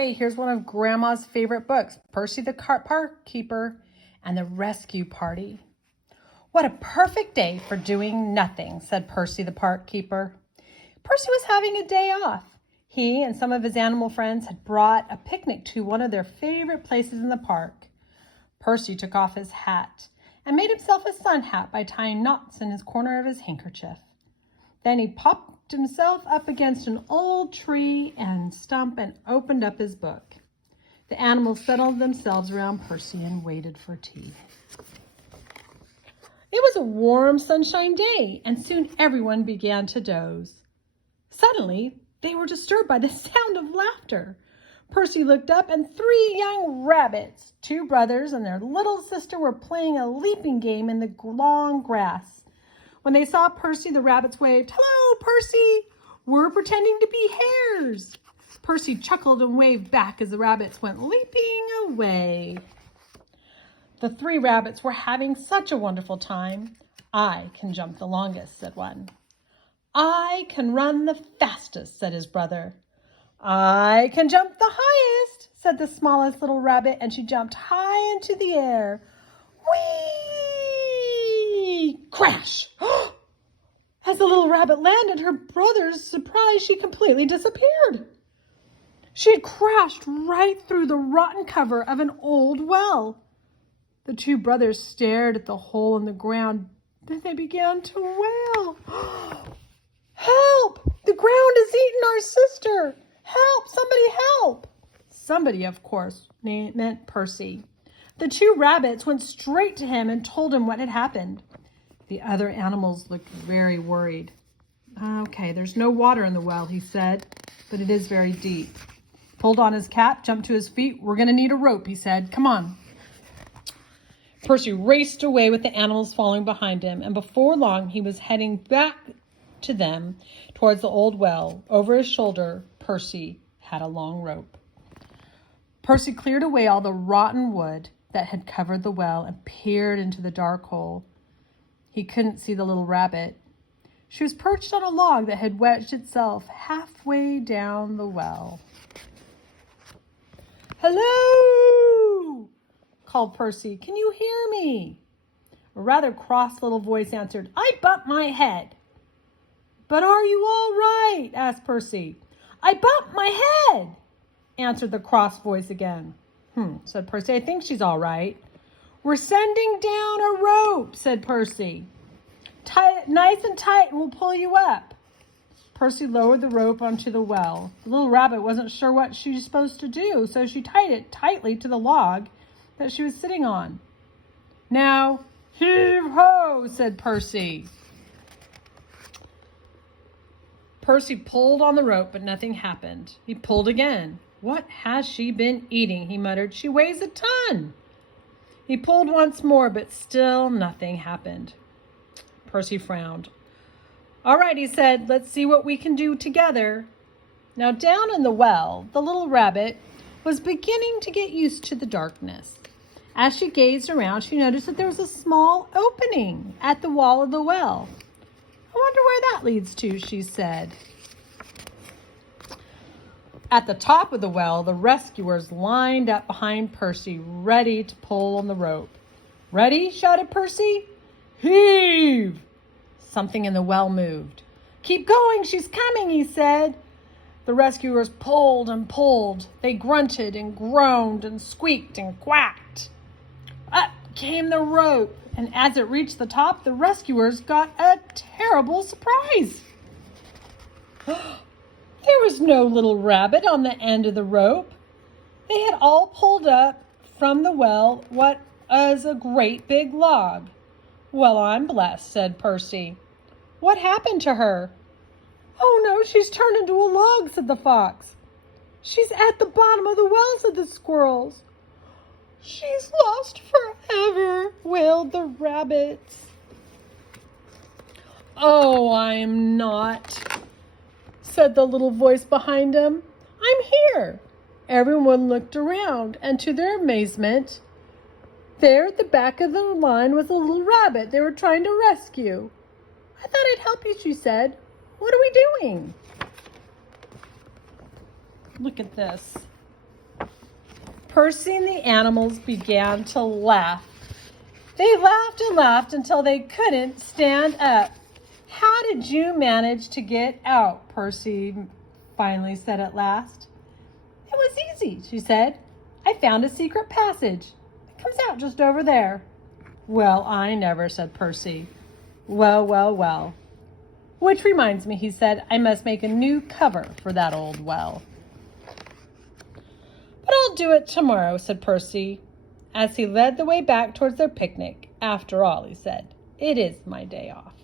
Hey, here's one of Grandma's favorite books, Percy the Park Keeper and the Rescue Party. What a perfect day for doing nothing, said Percy the Park Keeper. Percy was having a day off. He and some of his animal friends had brought a picnic to one of their favorite places in the park. Percy took off his hat and made himself a sun hat by tying knots in his corner of his handkerchief. Then he popped himself up against an old tree and stump and opened up his book. The animals settled themselves around Percy and waited for tea. It was a warm sunshine day, and soon everyone began to doze. Suddenly, they were disturbed by the sound of laughter. Percy looked up, and 3 young rabbits, 2 brothers and their little sister, were playing a leaping game in the long grass. When they saw Percy, the rabbits waved, "Hello, Percy! We're pretending to be hares." Percy chuckled and waved back as the rabbits went leaping away. The 3 rabbits were having such a wonderful time. "I can jump the longest," said one. "I can run the fastest," said his brother. "I can jump the highest," said the smallest little rabbit, and she jumped high into the air. Whee! Crash! As the little rabbit landed, her brother's surprised, she completely disappeared. She had crashed right through the rotten cover of an old well. The 2 brothers stared at the hole in the ground. Then they began to wail. "Help! The ground has eaten our sister! Help! Somebody help!" Somebody, of course, meant Percy. The 2 rabbits went straight to him and told him what had happened. The other animals looked very worried. "Okay, there's no water in the well," he said, "but it is very deep." Pulled on his cap, jumped to his feet. "We're going to need a rope," he said. "Come on." Percy raced away with the animals following behind him, and before long he was heading back to them towards the old well. Over his shoulder, Percy had a long rope. Percy cleared away all the rotten wood that had covered the well and peered into the dark hole. He couldn't see the little rabbit. She was perched on a log that had wedged itself halfway down the well. "Hello!" called Percy. "Can you hear me?" A rather cross little voice answered, "I bumped my head." "But are you all right?" asked Percy. "I bumped my head," answered the cross voice again. Said Percy. "I think she's all right." "We're sending down a rope," said Percy. "Tie it nice and tight and we'll pull you up." Percy lowered the rope onto the well. The little rabbit wasn't sure what she was supposed to do, so she tied it tightly to the log that she was sitting on. "Now, heave-ho," said Percy. Percy pulled on the rope, but nothing happened. He pulled again. "What has she been eating?" he muttered. "She weighs a ton." He pulled once more, but still nothing happened. Percy frowned. "All right," he said, "let's see what we can do together." Now down in the well, the little rabbit was beginning to get used to the darkness. As she gazed around, she noticed that there was a small opening at the wall of the well. "I wonder where that leads to," she said. At the top of the well, the rescuers lined up behind Percy, ready to pull on the rope. "Ready?" shouted Percy. "Heave!" Something in the well moved. "Keep going, she's coming," he said. The rescuers pulled and pulled. They grunted and groaned and squeaked and quacked. Up came the rope, and as it reached the top, the rescuers got a terrible surprise. There was no little rabbit on the end of the rope. They had all pulled up from the well what was a great big log. "Well, I'm blessed," said Percy. "What happened to her?" "Oh, no, she's turned into a log," said the fox. "She's at the bottom of the well," said the squirrels. "She's lost forever," wailed the rabbits. "Oh, I'm not," said the little voice behind him. "I'm here." Everyone looked around, and to their amazement, there at the back of the line was a little rabbit they were trying to rescue. "I thought I'd help you," she said. "What are we doing?" Look at this. Percy and the animals began to laugh. They laughed and laughed until they couldn't stand up. "How did you manage to get out?" Percy finally said at last. "It was easy," she said. "I found a secret passage. It comes out just over there." "Well, I never," said Percy. "Well, well, well. Which reminds me," he said, "I must make a new cover for that old well." "But I'll do it tomorrow," said Percy, as he led the way back towards their picnic. "After all," he said, "it is my day off."